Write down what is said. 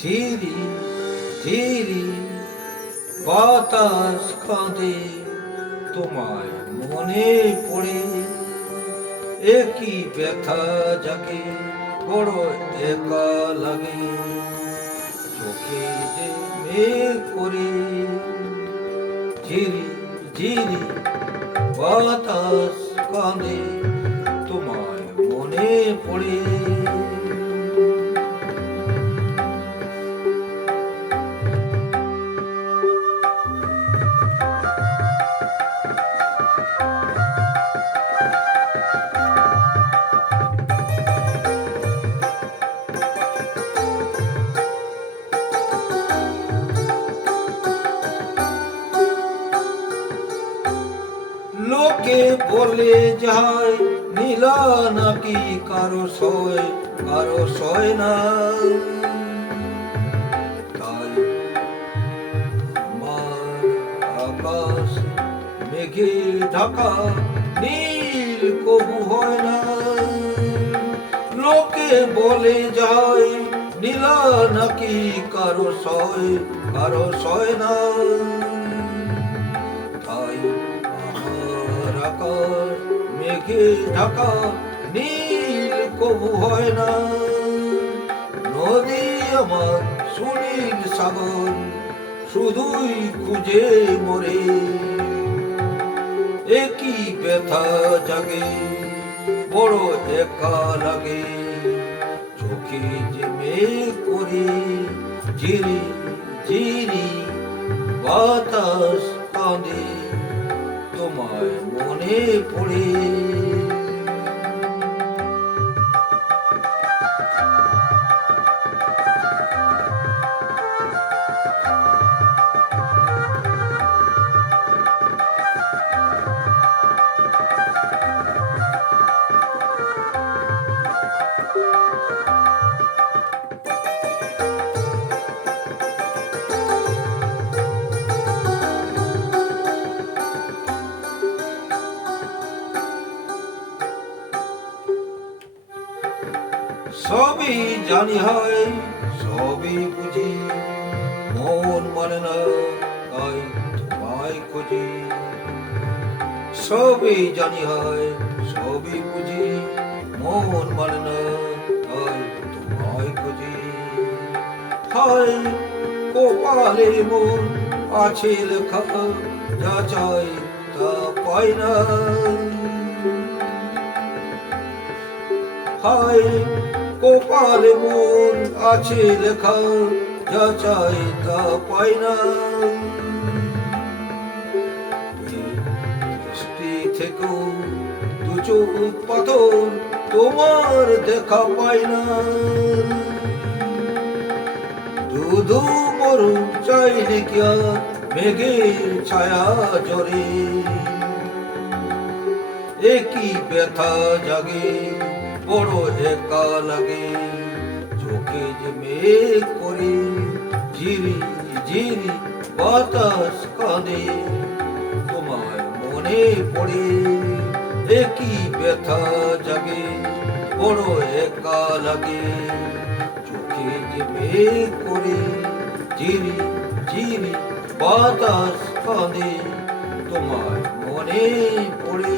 ঝিরি ঝিরি বাতাস কাঁদে তোমায় মনে পড়ে, একই ব্যথা জাগে বড় একা লাগে, চোখে যে মেঘ করে। ঝিরি ঝিরি বাতাস কাঁদে তোমায় মনে পড়ে। লোকে বলে যায় নীলা নাকি কারো সয় না, তাই আমার আকাশ মেঘে ঢাকা নীল কবু হয় না। লোকে বলে যায় নীলা নাকি কারো সয় না, তাই আকাশ মেঘে ঢাকা নীল কবু হয় না। নদী আমার সুনীল সাগর শুধুই খুঁজে মরে, একই ব্যথা জাগে বড় একা লাগে, চোখে যে মেঘ করে। ঝিরি ঝিরি বাতাস কাঁদে তোমায় মনে পড়ে। সবই জানি হয় সবই বুঝি, মন মানে না তাই তোমায় খুঁজি। সবই জানি হয় সবই বুঝি, মন মানে না তাই তোমায় খুঁজি। হায় কপালে মন আছে লেখা, যা চাই তা পাই না। হায় কপালে মন আছে লেখা, যা চাই তা পাই না। দৃষ্টি থেকেও দু চোখ পাথর তোমার দেখা পাই না। দুধু মরু চাইলে কি আর মেঘের ছায়া জরে, একই ব্যথা জাগে বড় একা লাগে, চোখে যে মেঘ করে। ঝিরি ঝিরি বাতাস কাঁদে তোমায় মনে পড়ে, একই ব্যথা জাগে বড় একা লাগে, চোখে যে মেঘ করে। ঝিরি ঝিরি বাতাস কাঁদে তোমায় মনে পড়ে।